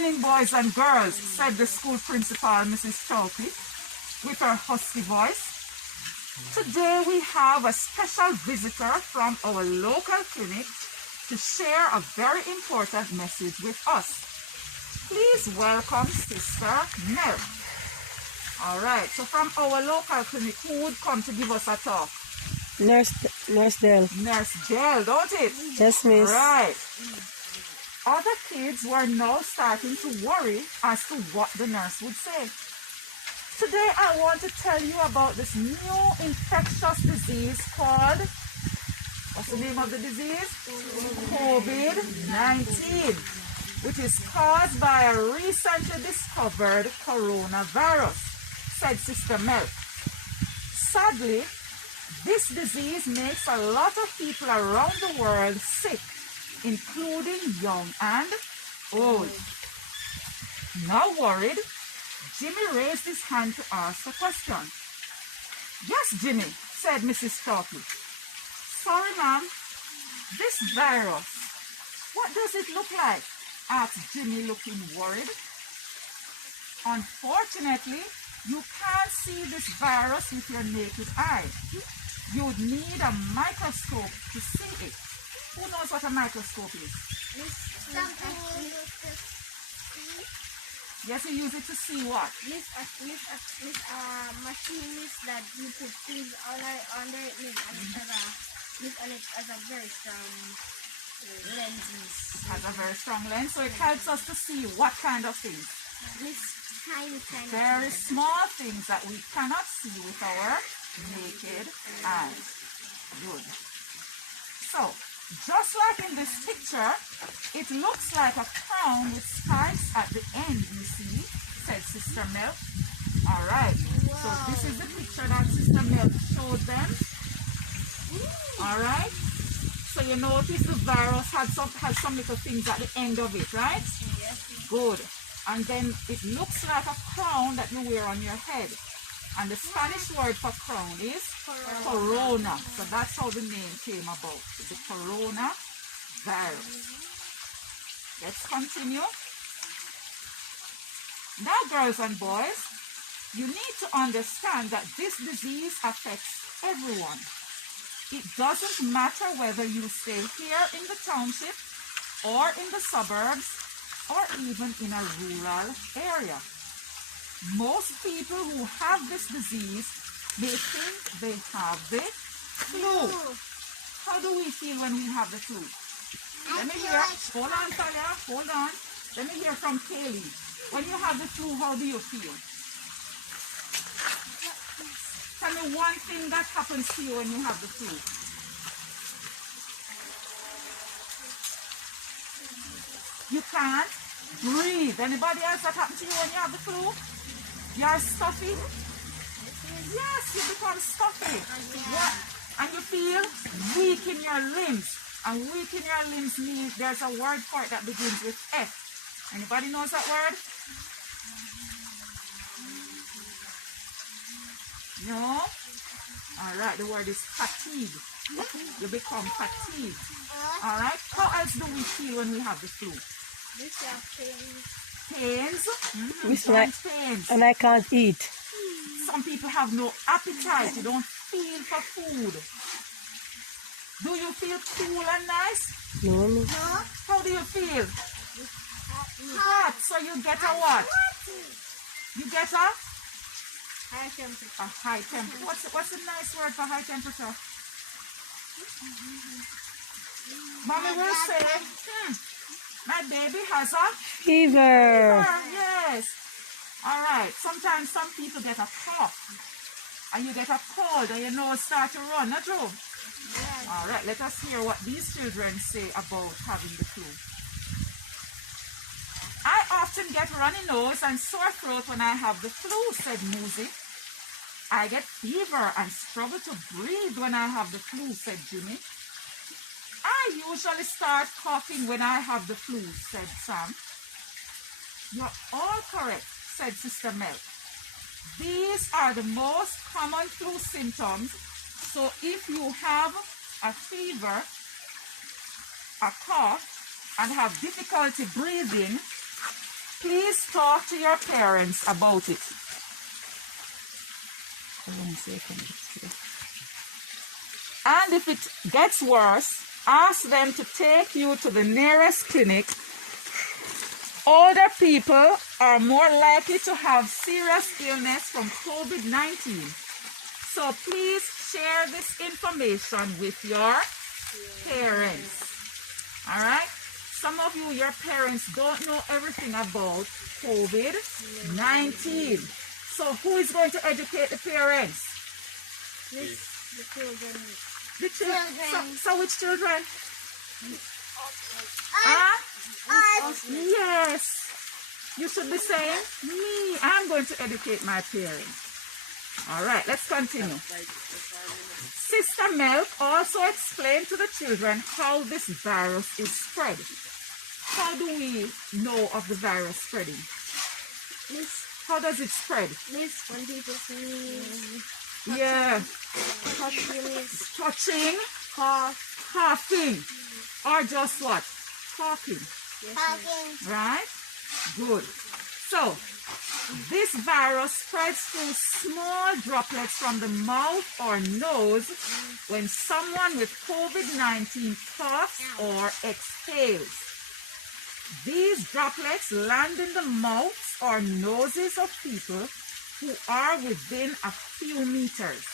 morning, boys and girls, said the school principal, Mrs. Chalky, with her husky voice. Today we have a special visitor from our local clinic to share a very important message with us. Please welcome Sister Mel. All right, so from our local clinic, who would come to give us a talk? Nurse Del. Nurse Del, don't it? Yes, miss. Right. Other kids were now starting to worry as to what the nurse would say. Today I want to tell you about this new infectious disease called, what's the name of the disease? COVID-19, which is caused by a recently discovered coronavirus, said Sister Mel. Sadly, this disease makes a lot of people around the world sick, including young and old. Now worried, Jimmy raised his hand to ask a question. Yes, Jimmy, said Mrs. Chalky. Sorry, ma'am, this virus, what does it look like? Asked Jimmy, looking worried. Unfortunately, you can't see this virus with your naked eye. You'd need a microscope to see it. Who knows what a microscope is? Yes, you use it to see what? Machines that you put things under it and it has a very strong lenses. It has a very strong lens, so it helps us to see what kind of things? Very small things that we cannot see with our naked eyes. Good. So, just like in this picture, it looks like a crown with spikes at the end, you see, said Sister Mel. All right. So this is the picture that Sister Mel showed them. All right. So you notice the virus has some little things at the end of it, right? Yes. Good. And then it looks like a crown that you wear on your head. And the Spanish word for crown is corona. So that's how the name came about, the corona virus. Let's continue. Now, girls and boys, you need to understand that this disease affects everyone. It doesn't matter whether you stay here in the township or in the suburbs or even in a rural area. Most people who have this disease may think they have the flu. How do we feel when we have the flu? Let me hear. Hold on, Talia. Hold on. Let me hear from Kaylee. When you have the flu, how do you feel? Tell me one thing that happens to you when you have the flu. You can't breathe. Anybody else that happens to you when you have the flu? You are stuffy? Yes, you become stuffy. What? And you feel weak in your limbs. And weak in your limbs means there's a word for it that begins with F. Anybody knows that word? No? Alright, the word is fatigue. You become fatigued. Alright? How else do we feel when we have the flu? Pains? Joint pains. And I can't eat. Some people have no appetite. You don't feel for food. Do you feel cool and nice? No. No. How do you feel? Hot. So you get a what? You get a? High temperature. A high temperature. What's a nice word for high temperature? Mommy will say, my baby has a Fever. Yes. All right. Sometimes some people get a cough, and you get a cold, and your nose start to run. Not true? Yes. All right. Let us hear what these children say about having the flu. I often get runny nose and sore throat when I have the flu, said Muzi. I get fever and struggle to breathe when I have the flu, said Jimmy. I usually start coughing when I have the flu, said Sam. You're all correct, said Sister Mel. These are the most common flu symptoms. So if you have a fever, a cough, and have difficulty breathing, Please talk to your parents about it. And if it gets worse, ask them to take you to the nearest clinic. Older people are more likely to have serious illness from COVID-19. So please share this information with your parents. All right? Some of you, your parents don't know everything about COVID-19. So who is going to educate the parents? The children. The children. So which children? Yes. You should be saying, me, I'm going to educate my parents. All right, let's continue. Sister Milk also explained to the children how this virus is spread. How do we know of the virus spreading? How does it spread? When people sneeze, Yeah. touching, Touching, coughing, or just what? Talking. Right? Good. So, this virus spreads through small droplets from the mouth or nose when someone with COVID-19 coughs or exhales. These droplets land in the mouths or noses of people who are within a few meters,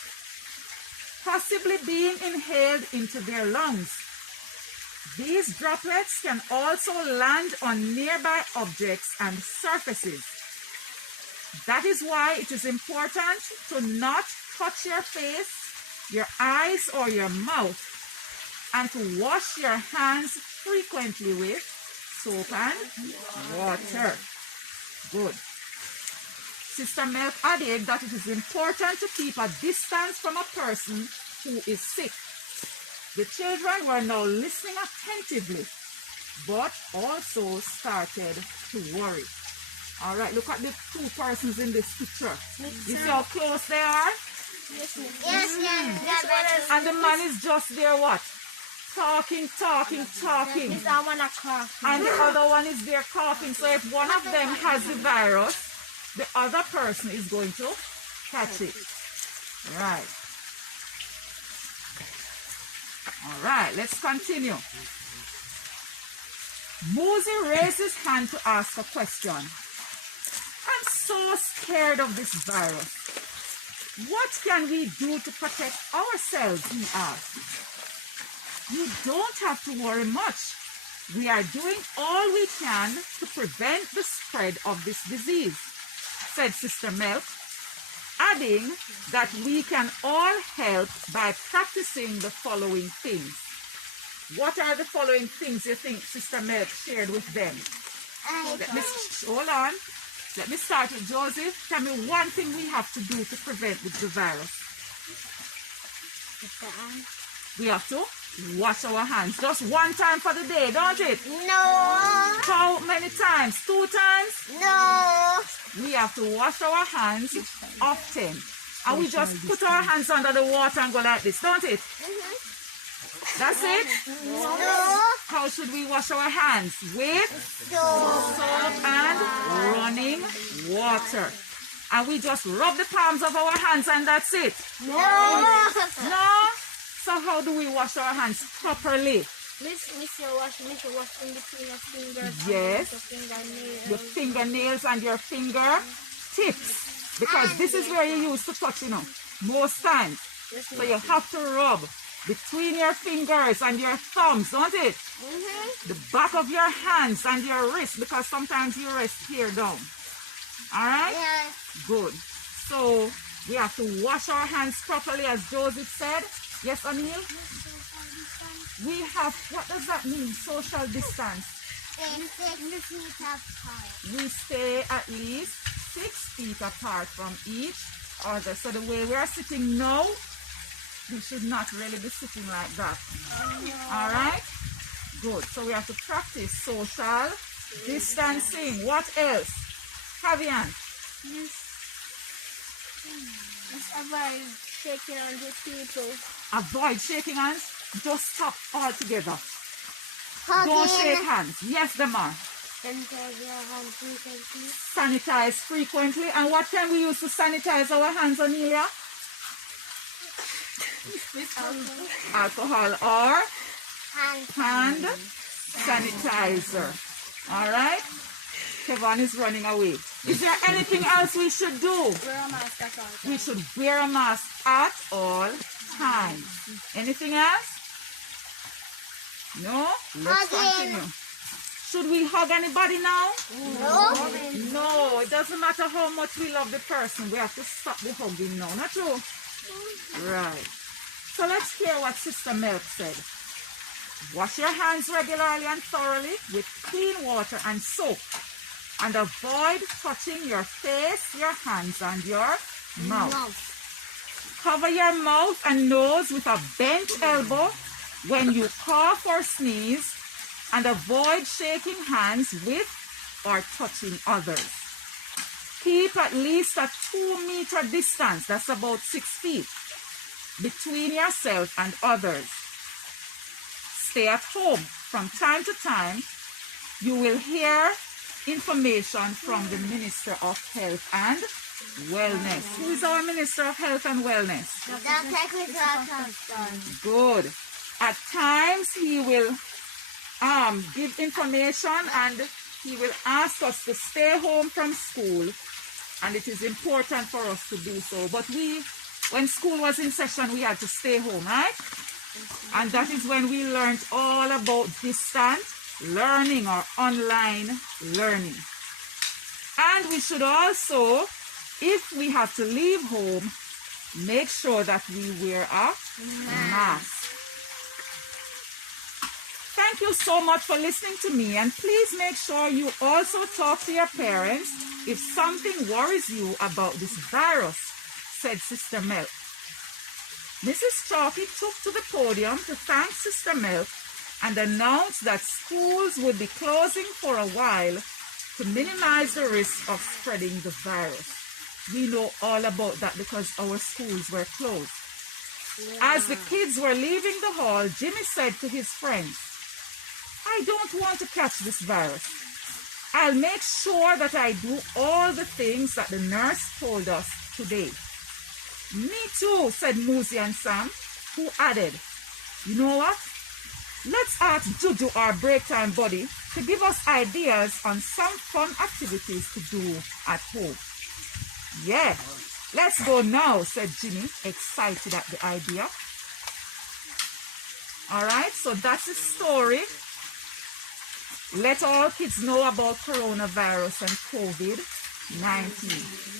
possibly being inhaled into their lungs. These droplets can also land on nearby objects and surfaces. That is why it is important to not touch your face, your eyes, or your mouth, and to wash your hands frequently with soap and water. Good. Sister Milk added that it is important to keep a distance from a person who is sick. The children were now listening attentively, but also started to worry. All right, look at the two persons in this picture. You see how close they are? Yes. And the man is just there what? Talking. This one a cough. And the other one is there coughing. So if one of them has the virus, the other person is going to catch it. Right. All right, let's continue. Mosey raised his hand to ask a question. I'm so scared of this virus. What can we do to protect ourselves, he asked. You don't have to worry much. We are doing all we can to prevent the spread of this disease, said Sister Milk, adding that we can all help by practicing the following things. What are the following things you think Sister Milk shared with them? Hold on. Let me start with Joseph. Tell me one thing we have to do to prevent the virus. We have to wash our hands. Just one time for the day, don't it? No. How many times? 2 times? No. We have to wash our hands often. And we just put our hands under the water and go like this, don't it? That's it? No. How should we wash our hands? With soap and running water. And we just rub the palms of our hands and that's it. No. No? So how do we wash our hands properly? Miss wash in between your fingers. Yes. And Your fingernails and your finger tips. Because this is where you use to touch, most times. So you have to rub between your fingers and your thumbs, don't it? The back of your hands and your wrist, because sometimes you rest here down. All right? Yes. Good. So we have to wash our hands properly, as Joseph said. Yes, Anil? We have, what does that mean, social distance? We stay at least 6 feet apart from each other. So the way we are sitting now, we should not really be sitting like that. All right? Good. So we have to practice social distancing. What else? Javian? Just avoid shaking hands with people. Avoid shaking hands. Just stop altogether. Hugging. Don't shake hands. Yes, Demar. Sanitize your hands frequently. Sanitize frequently. And what can we use to sanitize our hands, Amelia? Alcohol or hand sanitizer. All right. Kevin is running away. Is there anything else we should do? Wear a mask at all times. We should wear a mask at all times. Anything else? No? Let's continue. Should we hug anybody now? No. No, it doesn't matter how much we love the person. We have to stop the hugging now. Not true? Right. So let's hear what Sister Milk said. Wash your hands regularly and thoroughly with clean water and soap. And avoid touching your face, your hands, and your mouth. Cover your mouth and nose with a bent elbow when you cough or sneeze, and avoid shaking hands with or touching others. Keep at least a 2-meter distance, that's about 6 feet, between yourself and others. Stay at home. From time to time, you will hear information from the Minister of Health and Wellness. Who is our Minister of Health and Wellness? Good. At times he will give information, and he will ask us to stay home from school, and it is important for us to do so. But when school was in session, we had to stay home, right? And that is when we learned all about distant learning or online learning. And we should also, if we have to leave home, make sure that we wear a mask. Thank you so much for listening to me, and please make sure you also talk to your parents if something worries you about this virus, said Sister Milk. Mrs. Chalky took to the podium to thank Sister Milk and announced that schools would be closing for a while to minimize the risk of spreading the virus. We know all about that because our schools were closed. As the kids were leaving the hall, Jimmy said to his friends, "I don't want to catch this virus. I'll make sure that I do all the things that the nurse told us today." "Me too," said Muzi and Sam, who added, "You know what? Let's ask Juju, our break time buddy, to give us ideas on some fun activities to do at home." "Yeah, let's go now," said Jimmy, excited at the idea. All right, so that's the story. Let all kids know about coronavirus and COVID-19.